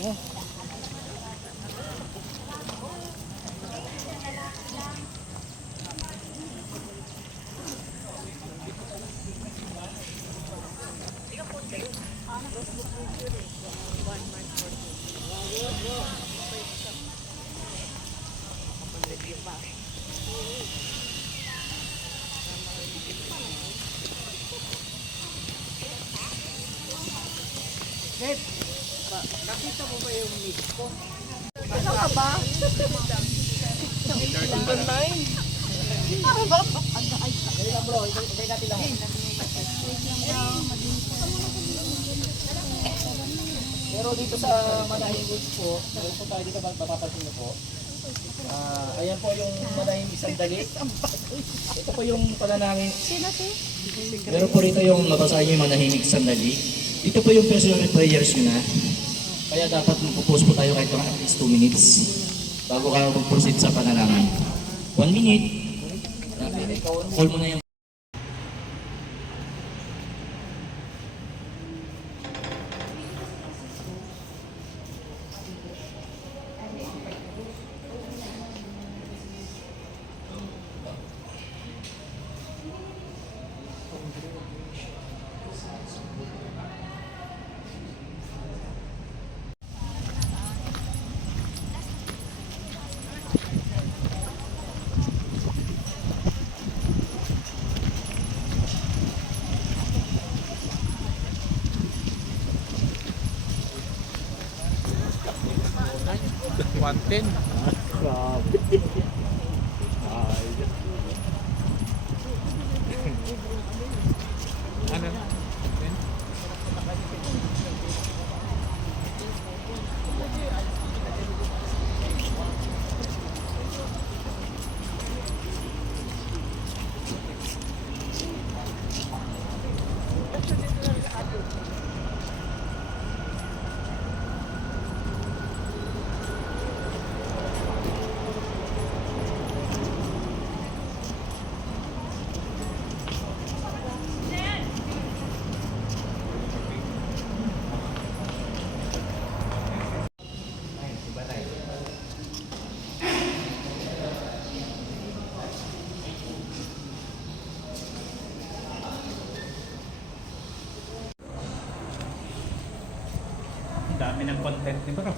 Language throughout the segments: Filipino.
mo. Ned, nakita mo ba yung mix ko? Ano ka ba? Ang ganayin. Para ba? Dali lang bro, hintay natin lang. Pero dito sa Manahing Woods po, meron po tayo dito mapapansin niyo po. Ayan po yung Manahing Sandali. Ito po yung pananangin. Meron po rito yung mabasahin yung Manahimik Sandali. Ito po yung personal prayers nyo na. Kaya dapat mag-post po tayo kahit at least 2 minutes bago ka mag-proceed sa panalangin. 1 minute. Call mo na yung Wantin. grabe. Ano? Dami ng content ni bro.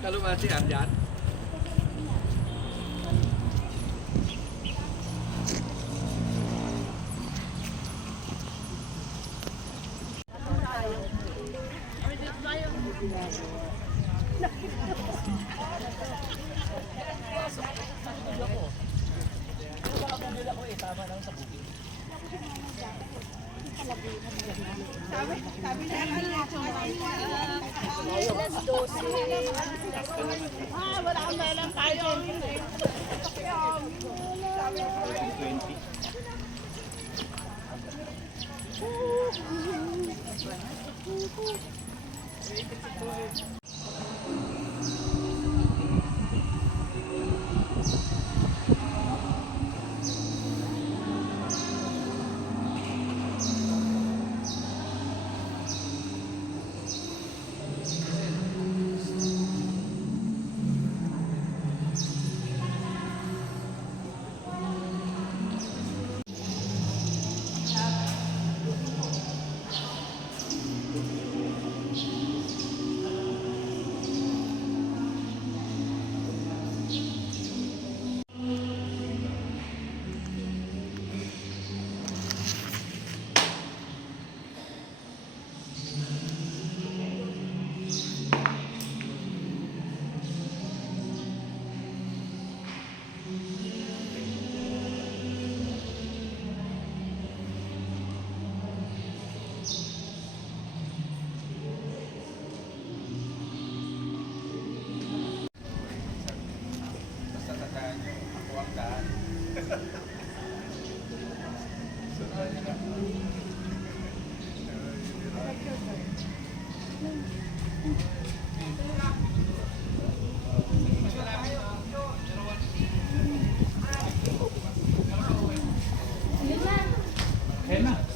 Kalumasi andyan. Wala kang dahilan tayo. 20. Ayan na.